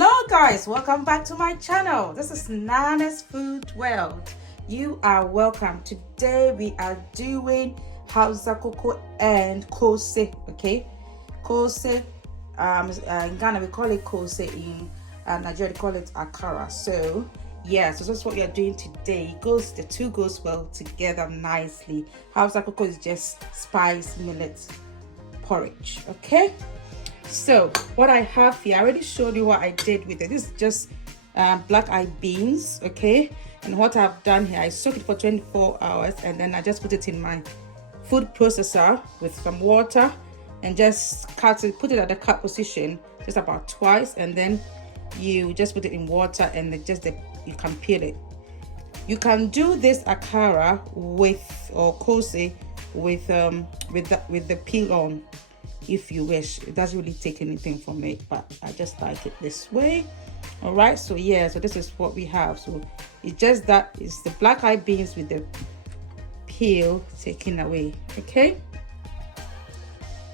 Hello guys, welcome back to my channel. This is Nana's Food World. You are welcome. Today we are doing Hausa Koko and Koose. Okay, Koose, in Ghana we call it Koose, in Nigeria we call it Akara. So yeah, so that's what we are doing today. The two goes well together nicely. Hausa Koko is just spiced millet porridge. Okay, so what I have here, I already showed you what I did with it. This is just black eyed beans. Okay, and what I've done here, I soak it for 24 hours and then I just put it in my food processor with some water and just put it at the cut position just about twice, and then you just put it in water and you can peel it. You can do this akara or Koose with the peel on if you wish. It doesn't really take anything from it, but I just like it this way. All right, so yeah, so this is what we have. So it's just that it's the black eyed beans with the peel taken away. Okay,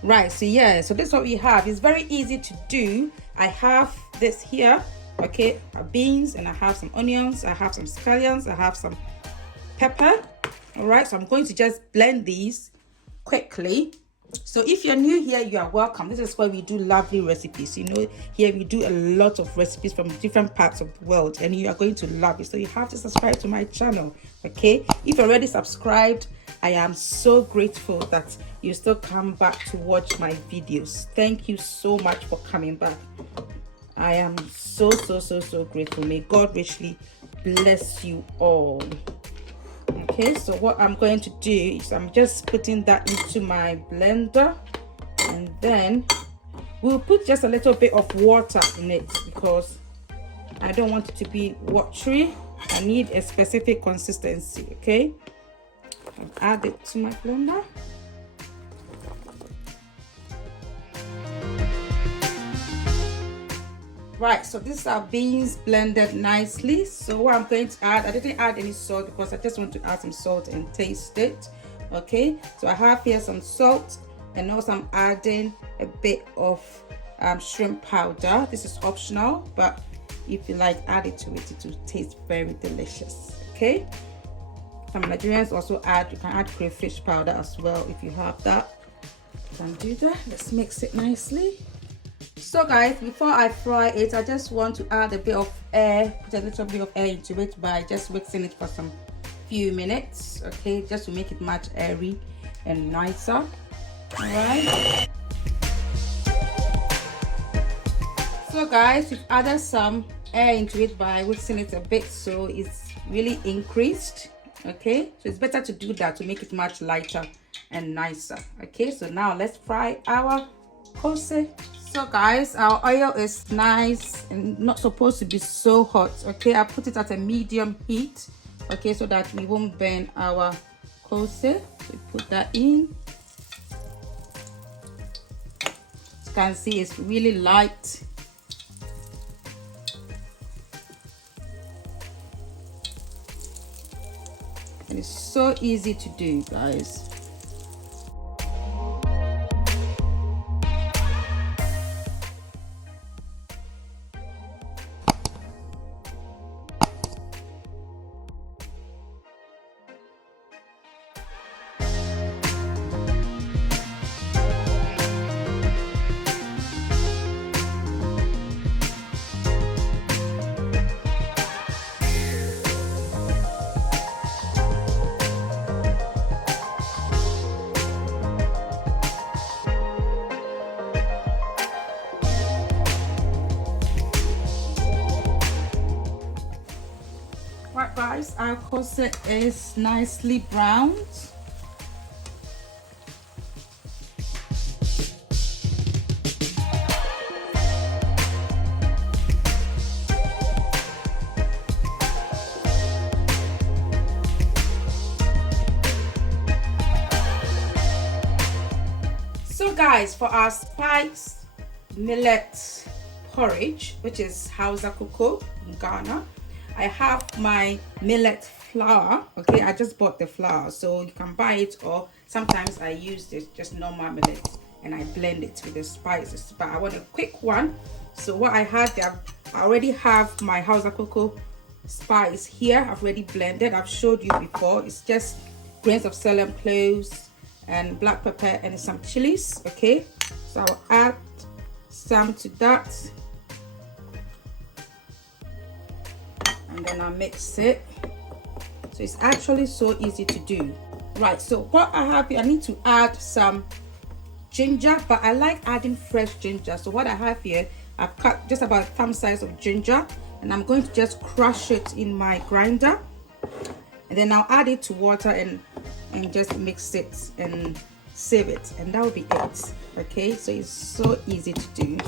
right, so yeah, so this is what we have. It's very easy to do. I have this here, okay, beans, and I have some onions, I have some scallions, I have some pepper. All right, so I'm going to just blend these quickly. So if you're new here, you are welcome. This is where we do lovely recipes. You know, here we do a lot of recipes from different parts of the world, and you are going to love it. So you have to subscribe to my channel. Okay, if you're already subscribed, I am so grateful that you still come back to watch my videos. Thank you so much for coming back. I am so grateful. May God richly bless you all. Okay, so what I'm going to do is I'm just putting that into my blender, and then we'll put just a little bit of water in it because I don't want it to be watery. I need a specific consistency. Okay, I'll add it to my blender. Right, so these are beans blended nicely. So what I'm going to add, I didn't add any salt because I just want to add some salt and taste it. Okay, so I have here some salt, and also I'm adding a bit of shrimp powder. This is optional, but if you like, add it to it. It will taste very delicious. Okay, some Nigerians also you can add crayfish powder as well if you have that. You can do that. Let's mix it nicely. So guys, before I fry it, I just want to add a bit of air, put a little bit of air into it by just mixing it for some few minutes. Okay, just to make it much airy and nicer. All right, so guys, we've added some air into it by whisking it a bit, so it's really increased. Okay, so it's better to do that to make it much lighter and nicer. Okay, so now let's fry our Koose. So guys, our oil is nice and not supposed to be so hot. Okay, I put it at a medium heat, okay, so that we won't burn our Koose. So put that in. As you can see, it's really light. And it's so easy to do, guys. Right guys, our Koose is nicely browned. So guys, for our spiced millet porridge, which is Hausa Koko in Ghana, I have my millet flour. Okay, I just bought the flour, so you can buy it, or sometimes I use this just normal millet and I blend it with the spices, but I want a quick one. So what I have there, I already have my Hausa Koko spice here. I've already blended. I've showed you before. It's just grains of selim, cloves, and black pepper, and some chilies. Okay, so I'll add some to that, and then I'll mix it. So it's actually so easy to do. Right, so what I have here, I need to add some ginger, but I like adding fresh ginger. So what I have here, I've cut just about a thumb size of ginger, and I'm going to just crush it in my grinder, and then I'll add it to water and just mix it and save it, and that will be it. Okay, so it's so easy to do.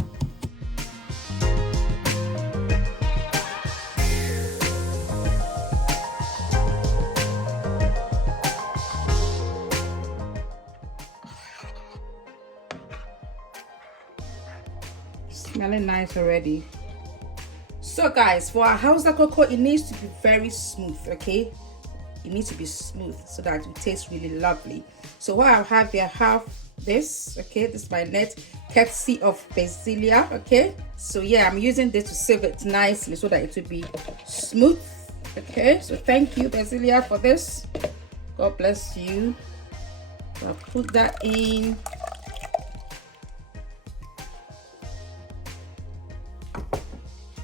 Smelling nice already. So guys, for our Hausa Koko, it needs to be very smooth. Okay, it needs to be smooth so that it tastes really lovely. So what I have here, I have this. Okay, this is my net, courtesy of Basilia. Okay, so yeah, I'm using this to sieve it nicely so that it will be smooth. Okay, so thank you, Basilia, for this. God bless you. So I'll put that in.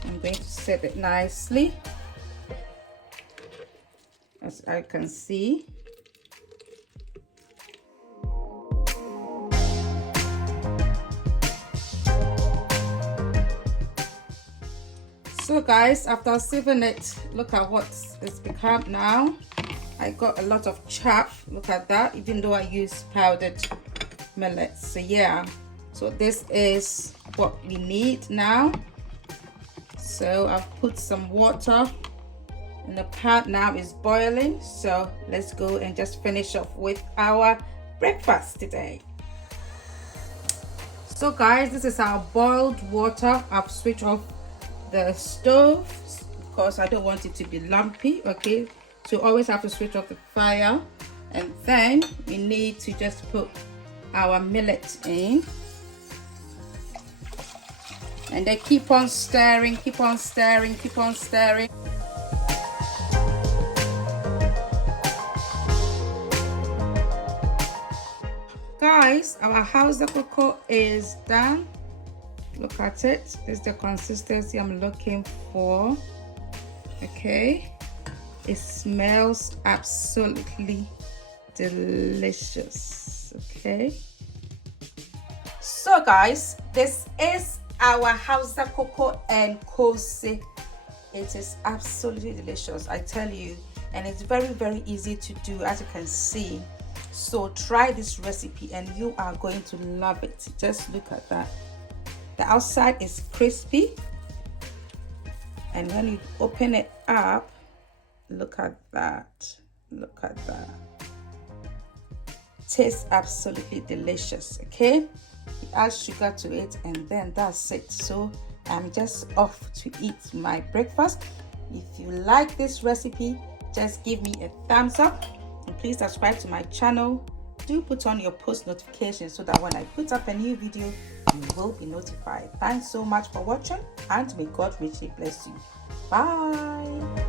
I'm going to set it nicely, as I can see. So guys, after sieving it, look at what it's become now. I got a lot of chaff. Look at that, even though I use powdered millet. So yeah, so this is what we need now. So I've put some water and the pot now is boiling. So let's go and just finish off with our breakfast today. So guys, this is our boiled water. I've switched off the stove because I don't want it to be lumpy. Okay, so always have to switch off the fire, and then we need to just put our millet in. And then keep on stirring, keep on stirring, keep on stirring. Guys, our Hausa Koko is done. Look at it. This is the consistency I'm looking for. Okay. It smells absolutely delicious. Okay. So guys, this is our Hausa Koko and Koose. It is absolutely delicious, I tell you, and it's very easy to do, as you can see. So try this recipe and you are going to love it. Just look at that. The outside is crispy, and when you open it up, look at that. Look at that. Tastes absolutely delicious. Okay, add sugar to it, and then that's it. So I'm just off to eat my breakfast. If you like this recipe, just give me a thumbs up, and please subscribe to my channel. Do put on your post notifications so that when I put up a new video, you will be notified. Thanks so much for watching, and may God richly bless you. Bye.